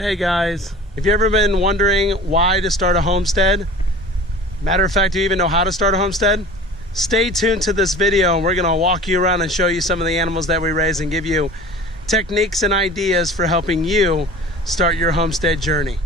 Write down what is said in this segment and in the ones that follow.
Hey guys, if you've ever been wondering why to start a homestead, matter of fact, do you even know how to start a homestead? Stay tuned to this video and we're gonna walk you around and show you some of the animals that we raise and give you techniques and ideas for helping you start your homestead journey.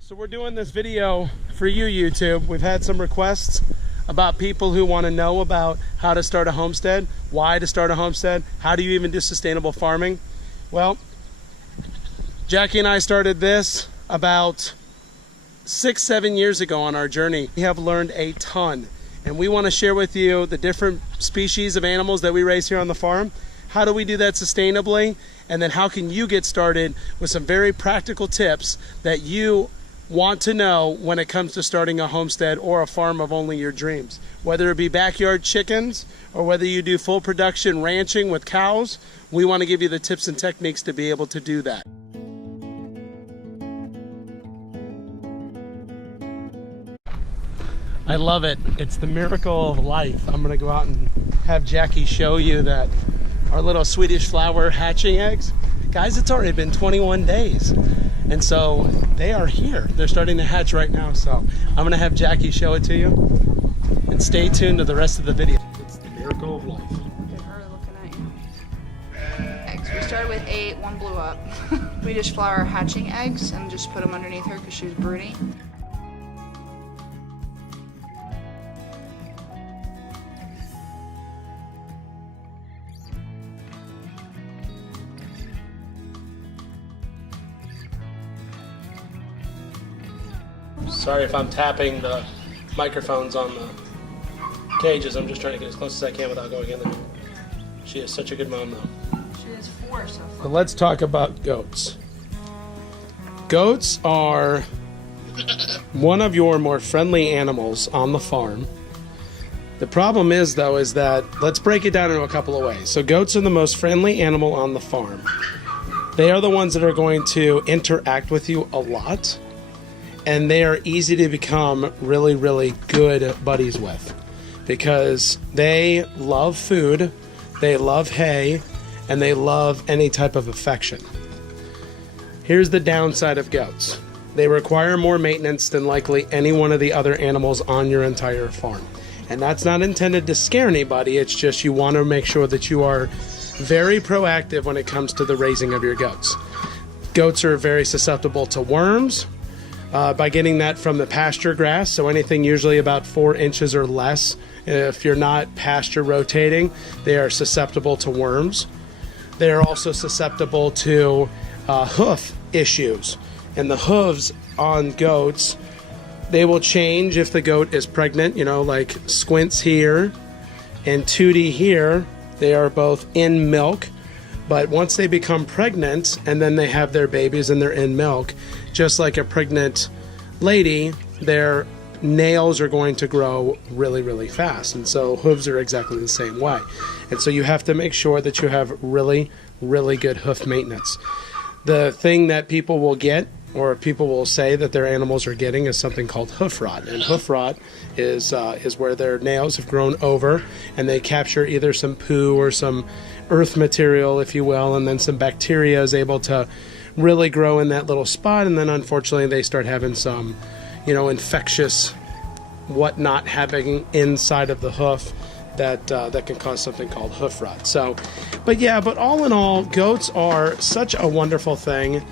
So we're doing this video for you, YouTube. We've had some requests about people who want to know about how to start a homestead, why to start a homestead, how do you even do sustainable farming? Well, Jackie and I started this about 6-7 years ago on our journey. We have learned a ton, and we want to share with you the different species of animals that we raise here on the farm. How do we do that sustainably? And then how can you get started with some very practical tips that you want to know when it comes to starting a homestead or a farm of only your dreams. Whether it be backyard chickens or whether you do full production ranching with cows, we want to give you the tips and techniques to be able to do that. I love it. It's the miracle of life. I'm going to go out and have Jackie show you that our little Swedish flower hatching eggs. Guys, it's already been 21 days. And so they are here. They're starting to hatch right now. So I'm going to have Jackie show it to you. And stay tuned to the rest of the video. It's the miracle of life. Look at her looking at you. Eggs. We started with 8, 1 blew up. Swedish flower hatching eggs and just put them underneath her because she was broody. Sorry if I'm tapping the microphones on the cages. I'm just trying to get as close as I can without going in there. She is such a good mom though. She is 4 so far. So let's talk about goats. Goats are one of your more friendly animals on the farm. The problem is though is that, let's break it down into a couple of ways. So goats are the most friendly animal on the farm. They are the ones that are going to interact with you a lot. And they are easy to become really, really good buddies with because they love food, they love hay, and they love any type of affection. Here's the downside of goats. They require more maintenance than likely any one of the other animals on your entire farm. And that's not intended to scare anybody, it's just you want to make sure that you are very proactive when it comes to the raising of your goats. Goats are very susceptible to worms, by getting that from the pasture grass, so anything usually about 4 inches or less. If you're not pasture rotating, they are susceptible to worms. They are also susceptible to hoof issues, and the hooves on goats, they will change if the goat is pregnant, you know, like Squints here and Tootie here. They are both in milk. But once they become pregnant and then they have their babies and they're in milk, just like a pregnant lady, their nails are going to grow really, really fast. And so hooves are exactly the same way. And so you have to make sure that you have really, really good hoof maintenance. The thing that people will get, or people will say that their animals are getting, is something called hoof rot. And hoof rot is where their nails have grown over and they capture either some poo or some earth material, if you will, and then some bacteria is able to really grow in that little spot, and then unfortunately they start having some, you know, infectious whatnot happening inside of the hoof that can cause something called hoof rot. So, but all in all, goats are such a wonderful thing.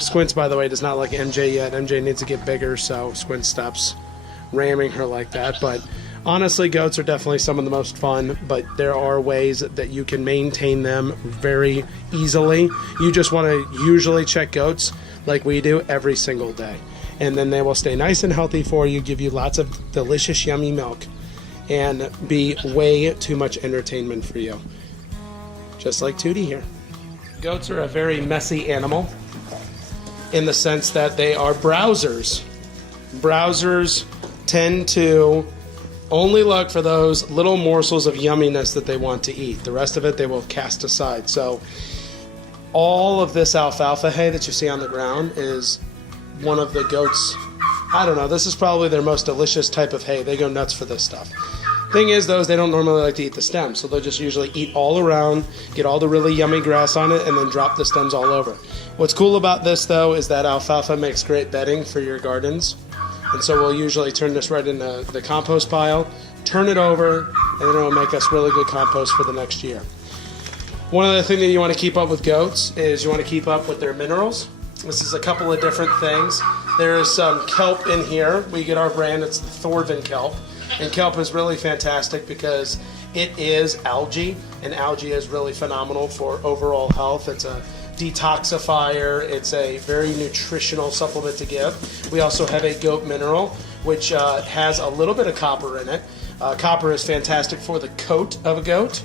Squints, by the way, does not like MJ yet. MJ needs to get bigger, so Squint stops ramming her like that. But honestly, goats are definitely some of the most fun, but there are ways that you can maintain them very easily. You just want to usually check goats like we do every single day. And then they will stay nice and healthy for you, give you lots of delicious, yummy milk, and be way too much entertainment for you. Just like Tootie here. Goats are a very messy animal in the sense that they are browsers. Browsers tend to only look for those little morsels of yumminess that they want to eat. The rest of it they will cast aside. So all of this alfalfa hay that you see on the ground is one of the goats' I don't know, this is probably their most delicious type of hay. They go nuts for this stuff. Thing is, though, is they don't normally like to eat the stems, so they'll just usually eat all around, get all the really yummy grass on it, and then drop the stems all over. What's cool about this, though, is that alfalfa makes great bedding for your gardens. And so we'll usually turn this right into the compost pile, turn it over, and then it'll make us really good compost for the next year. One other thing that you want to keep up with goats is you want to keep up with their minerals. This is a couple of different things. There's some kelp in here. We get our brand, it's the Thorvin kelp. And kelp is really fantastic because it is algae, and algae is really phenomenal for overall health. It's a detoxifier. It's a very nutritional supplement to give. We also have a goat mineral, which has a little bit of copper in it. Copper is fantastic for the coat of a goat.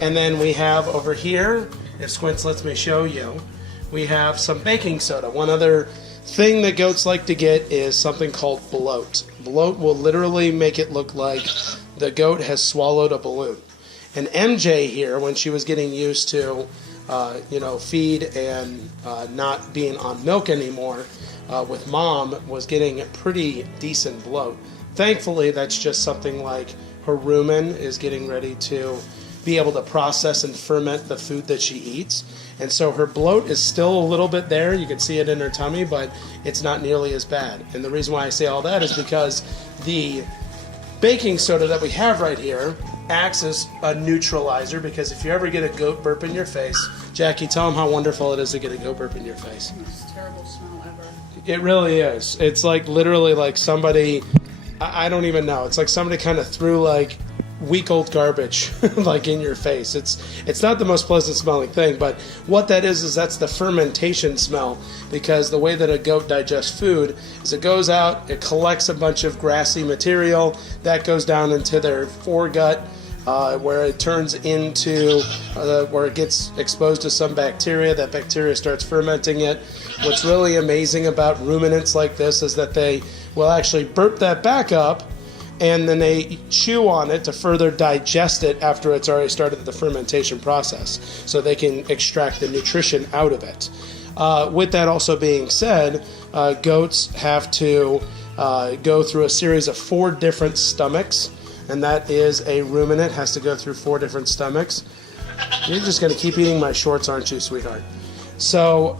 And then we have over here, if Squints lets me show you, we have some baking soda. One other thing that goats like to get is something called bloat. Bloat will literally make it look like the goat has swallowed a balloon. And MJ here, when she was getting used to, feed and not being on milk anymore, with mom, was getting a pretty decent bloat. Thankfully, that's just something like her rumen is getting ready to be able to process and ferment the food that she eats. And so her bloat is still a little bit there. You can see it in her tummy, but it's not nearly as bad. And the reason why I say all that is because the baking soda that we have right here acts as a neutralizer, because if you ever get a goat burp in your face, Jackie, tell them how wonderful it is to get a goat burp in your face. Most terrible smell ever. It really is. It's like literally like somebody, I don't even know. It's like somebody kind of threw like week old garbage like in your face. It's not the most pleasant smelling thing, but what that is that's the fermentation smell, because the way that a goat digests food is it goes out, it collects a bunch of grassy material that goes down into their foregut, where it turns into where it gets exposed to some bacteria. That bacteria starts fermenting it. What's really amazing about ruminants like this is that they will actually burp that back up, and then they chew on it to further digest it after it's already started the fermentation process, so they can extract the nutrition out of it. With that also being said, goats have to go through a series of 4 different stomachs, and that is a ruminant has to go through 4 different stomachs. You're just going to keep eating my shorts, aren't you, sweetheart? So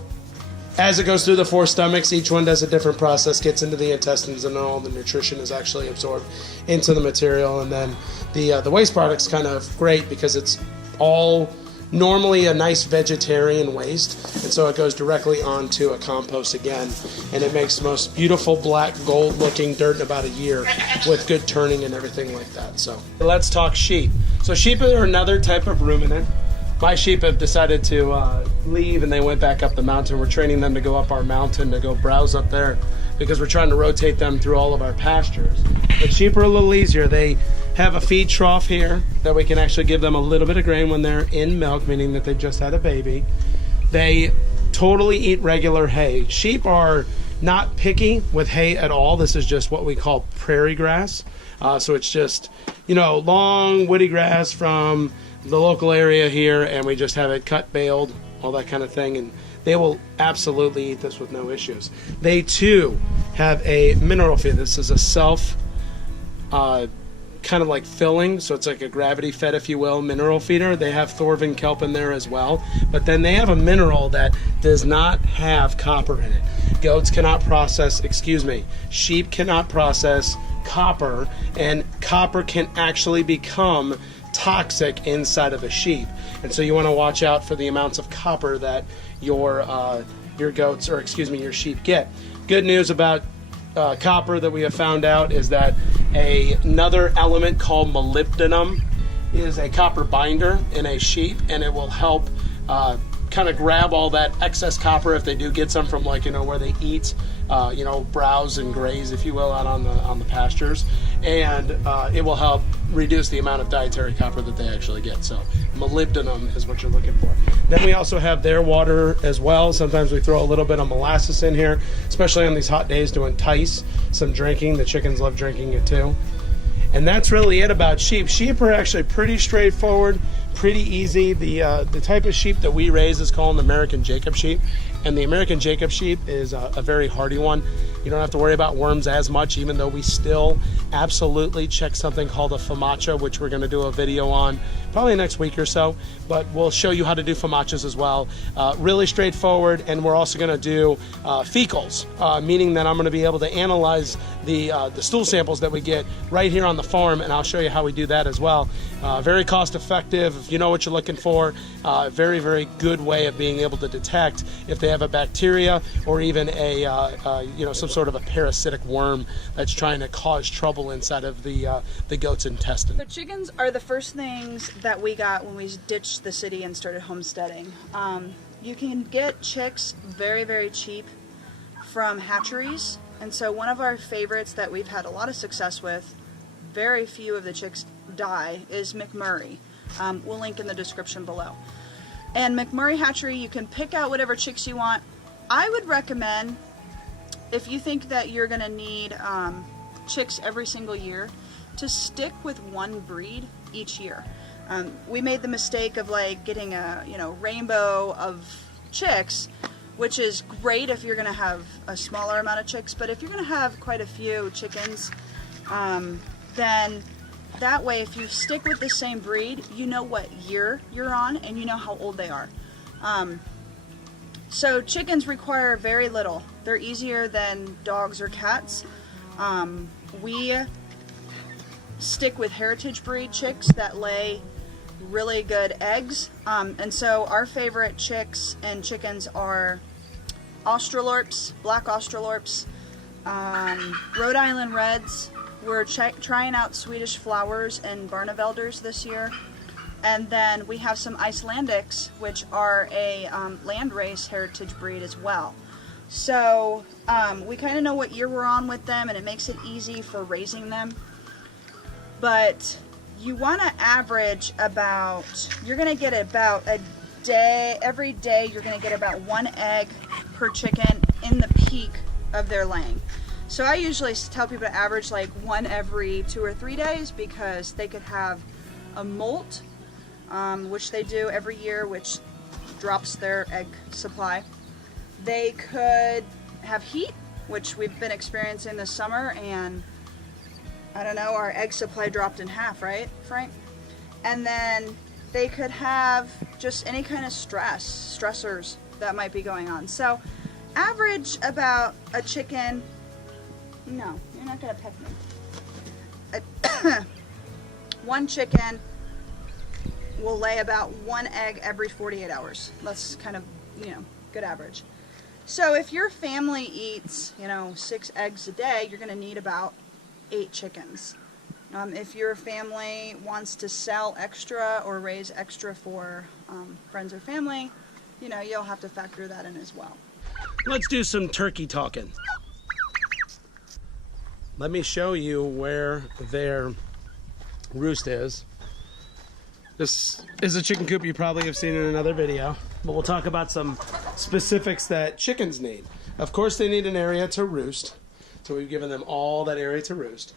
as it goes through the 4 stomachs, each one does a different process, gets into the intestines, and then all the nutrition is actually absorbed into the material. And then the waste product's kind of great because it's all normally a nice vegetarian waste, and so it goes directly onto a compost again, and it makes the most beautiful black gold looking dirt in about a year with good turning and everything like that. So let's talk sheep. So sheep are another type of ruminant. My sheep have decided to leave, and they went back up the mountain. We're training them to go up our mountain to go browse up there because we're trying to rotate them through all of our pastures. But sheep are a little easier. They have a feed trough here that we can actually give them a little bit of grain when they're in milk, meaning that they've just had a baby. They totally eat regular hay. Sheep are not picky with hay at all. This is just what we call prairie grass. So it's just, long woody grass from the local area here, and we just have it cut, baled, all that kind of thing, and they will absolutely eat this with no issues. They too have a mineral feed. This is a self kind of like filling, so it's like a gravity fed, if you will, mineral feeder. They have Thorvin kelp in there as well, but then they have a mineral that does not have copper in it. Goats cannot process, sheep cannot process copper, and copper can actually become toxic inside of a sheep, and so you want to watch out for the amounts of copper that your goats, or your sheep get. Good news about copper that we have found out is that another element called molybdenum is a copper binder in a sheep, and it will help kind of grab all that excess copper if they do get some from where they eat, browse and graze, if you will, out on the pastures, and it will help reduce the amount of dietary copper that they actually get. So molybdenum is what you're looking for. Then we also have their water as well. Sometimes we throw a little bit of molasses in here, especially on these hot days to entice some drinking. The chickens love drinking it too. And that's really it about sheep. Sheep are actually pretty straightforward, pretty easy. The type of sheep that we raise is called an American Jacob sheep, and the American Jacob sheep is a very hardy one. You don't have to worry about worms as much, even though we still absolutely check something called a FAMACHA, which we're going to do a video on probably next week or so, but we'll show you how to do FAMACHAs as well. Really straightforward, and we're also going to do fecals, meaning that I'm going to be able to analyze the stool samples that we get right here on the farm, and I'll show you how we do that as well. Very cost effective if you know what you're looking for. Very, very good way of being able to detect if they have a bacteria or even a some sort of a parasitic worm that's trying to cause trouble inside of the goat's intestine. So chickens are the first things that we got when we ditched the city and started homesteading. You can get chicks very, very cheap from hatcheries, and so one of our favorites that we've had a lot of success with, very few of the chicks die, is McMurray. We'll link in the description below. And McMurray Hatchery, you can pick out whatever chicks you want. I would recommend, if you think that you're going to need chicks every single year, to stick with one breed each year. We made the mistake of like getting a rainbow of chicks, which is great if you're going to have a smaller amount of chicks, but if you're going to have quite a few chickens, then that way if you stick with the same breed, you know what year you're on and you know how old they are. So chickens require very little. They're easier than dogs or cats. We stick with heritage breed chicks that lay really good eggs. And so our favorite chicks and chickens are Australorps, black Australorps, Rhode Island Reds. We're trying out Swedish Flowers and Barnevelders this year. And then we have some Icelandics, which are a landrace heritage breed as well. So we kind of know what year we're on with them, and it makes it easy for raising them. But you want to average about, you're going to get about a day, every day you're going to get about 1 egg per chicken in the peak of their laying. So I usually tell people to average like 1 every 2 or 3 days, because they could have a molt, which they do every year, which drops their egg supply. They could have heat, which we've been experiencing this summer, and I don't know, our egg supply dropped in half, right, Frank? And then they could have just any kind of stressors that might be going on. So average about a chicken, no, you're not gonna peck me. 1 chicken will lay about 1 egg every 48 hours. That's kind of, good average. So if your family eats, 6 eggs a day, you're gonna need about 8 chickens. If your family wants to sell extra or raise extra for friends or family, you'll have to factor that in as well. Let's do some turkey talking. Let me show you where their roost is. This is a chicken coop you probably have seen in another video, but we'll talk about some specifics that chickens need. Of course, they need an area to roost, so we've given them all that area to roost.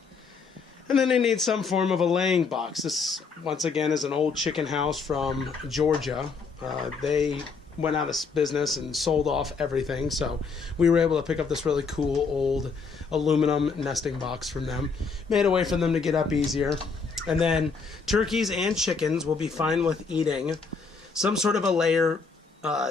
And then they need some form of a laying box. This, once again, is an old chicken house from Georgia. They went out of business and sold off everything, so we were able to pick up this really cool old aluminum nesting box from them. Made a way for them to get up easier. And then turkeys and chickens will be fine with eating some sort of a layer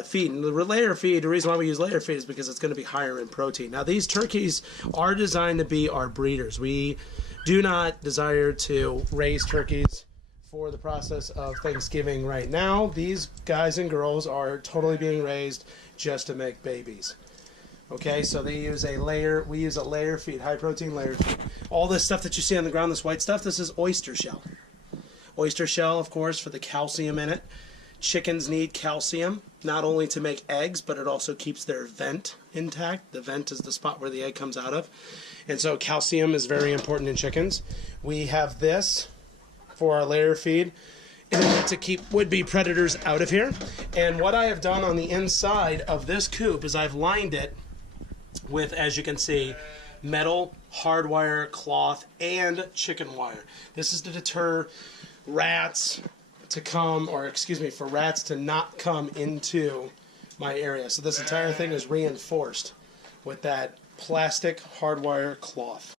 feed. And the layer feed, the reason why we use layer feed is because it's going to be higher in protein. Now, these turkeys are designed to be our breeders. We do not desire to raise turkeys for the process of Thanksgiving right now. These guys and girls are totally being raised just to make babies. Okay, so they use a layer, we use a layer feed, high protein layer feed. All this stuff that you see on the ground, this white stuff, this is oyster shell. Oyster shell, of course, for the calcium in it. Chickens need calcium, not only to make eggs, but it also keeps their vent intact. The vent is the spot where the egg comes out of. And so calcium is very important in chickens. We have this for our layer feed in order to keep would-be predators out of here. And what I have done on the inside of this coop is I've lined it with, as you can see, metal, hardwire, cloth, and chicken wire. This is to deter rats to come, or excuse me, for rats to not come into my area. So this entire thing is reinforced with that plastic hardwire cloth.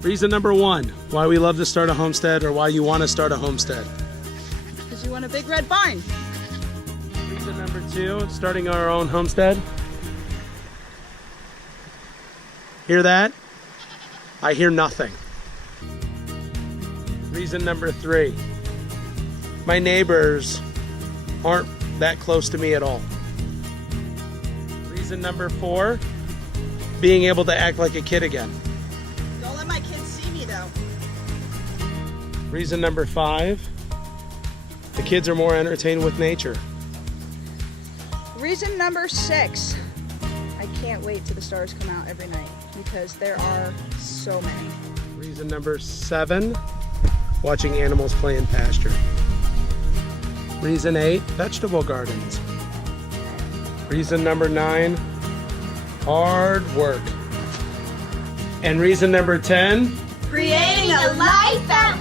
Reason number 1, why we love to start a homestead, or why you want to start a homestead. Because you want a big red barn. Reason number 2, starting our own homestead. Hear that? I hear nothing. Reason number 3, my neighbors aren't that close to me at all. Reason number 4, being able to act like a kid again. Don't let my kids see me though. Reason number 5, the kids are more entertained with nature. Reason number 6, I can't wait till the stars come out every night because there are so many. Reason number 7, watching animals play in pasture. Reason 8, vegetable gardens. Reason number 9, hard work. And reason number 10, Creating a life that